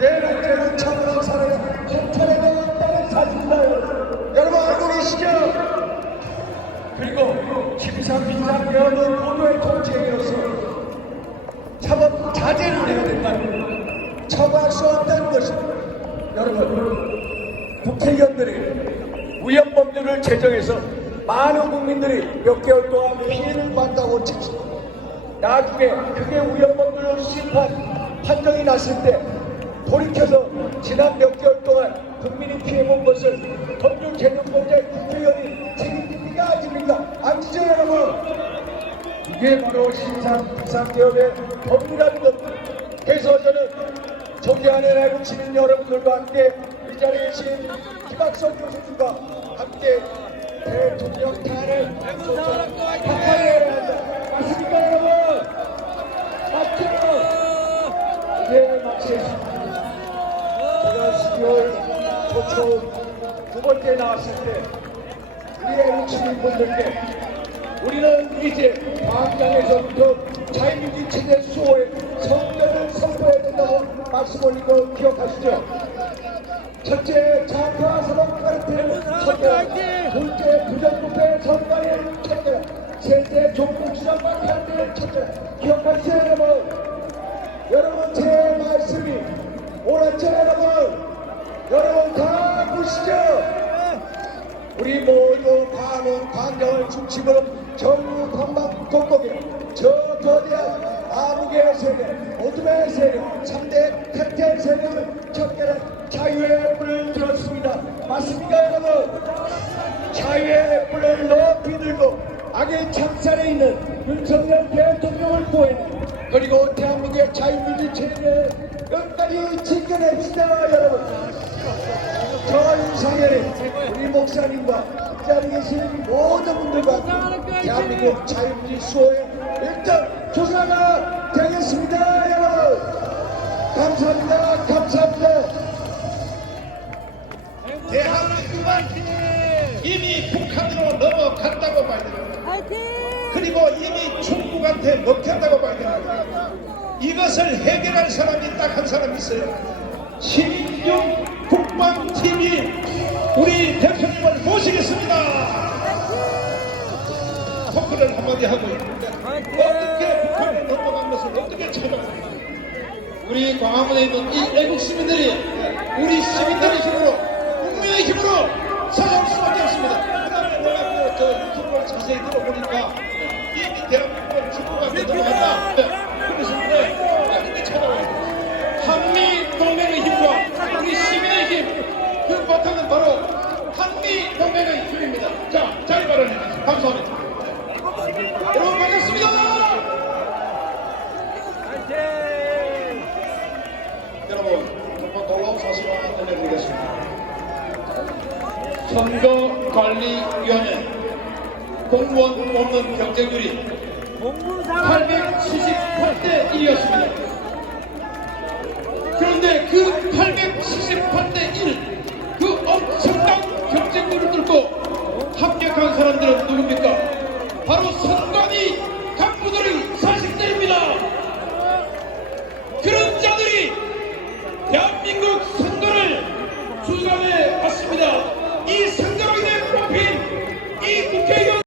내 목재는 참으로 살아야 형편에 없다는 사실인가요? 여러분 알고 계시죠? 그리고 김상 빈상 여러 고도의 통제에서 차법 자제를 해야 된다는 처벌할 수 없다는 것입니다. 여러분 국회의원들이 위헌법률을 제정해서 많은 국민들이 몇 개월 동안 피해를 봤다고 칩시다. 나중에 그게 위헌법률로 심판 판정이 났을 때 돌이켜서 지난 몇 개월 동안 국민이 피해본 것을 법률 제정법제 국회의원이 책임집니까 아닙니까? 아니죠 여러분? 이게 바로 신상 비상기업의 법이라는 겁니다. 그래서 저는 존경하는 애국 시민 여러분들과 함께 이 자리에 계신 김학선 교수님과 함께 대통령 탄핵 박살내야 한다. 맞습니까 여러분? 맞죠? 이게 맞습니다. 제가 12월 초초 두 번째 나왔을 때 우리 애국 시민분들께 우리는 이제 광장에서부터 자유민주 체제 수호의 성전을 선포해야 된다고 말씀 올린 거 기억하시죠? 첫째, 장파 사법 카르텔 첫째, 둘째, 부정부패 선관의 첫째, 셋째, 종북 주장만 카르텔 첫째, 기억하시죠, 여러분? 여러분, 제 말씀이 옳았죠, 여러분? 여러분 다 보시죠? 우리 모두 광원 광장을 중심으로 전국 한방 곳곳에 저 거대한 암흑의 세력, 어둠의 세력, 3대 택태 세력을 척결한 자유의 불을 들었습니다. 맞습니까 여러분? 자유의 불을 높이 들고 악의 창살에 있는 윤석열 대통령을 구해내 그리고 대한민국의 자유민주 체제를 끝까지 지켜냅시다 여러분. 저 윤석열이 우리 목사님과 이 자리에 계신 모든 분들과 대한민국 자유민주 수호의 일등 조사가 되겠습니다 여러분 감사합니다 감사합니다 대한민국은 이미 북한으로 넘어갔다고 봐야. 파이팅! 그리고 이미 중국한테 먹혔다고 봐야 됩니다. 이것을 해결할 사람이 딱 한 사람 있어요. 신인중 국방팀이 우리 대표님을 모시겠습니다. 토크를 한마디 하고 어떻게 북한에 넘어간 것을 어떻게 찾아옵니까? 우리 광화문에 있는 이 애국 시민들이 우리 시민들의 힘으로 국민의 힘으로 찾아올 수밖에 없습니다. 그다음에 내가 그저 유튜브를 자세히 들어보니까 이미 대한민국은 중국한테 넘어갔다. 네. 선거관리위원회 공무원 없는 경쟁률이 878대 1이었습니다. 그런데 그 878대 1, 그 엄청난 경쟁률을 뚫고 합격한 사람들은 누굽니까? 바로 선관위 간부들의 사식들입니다. 그런 자들이 대한민국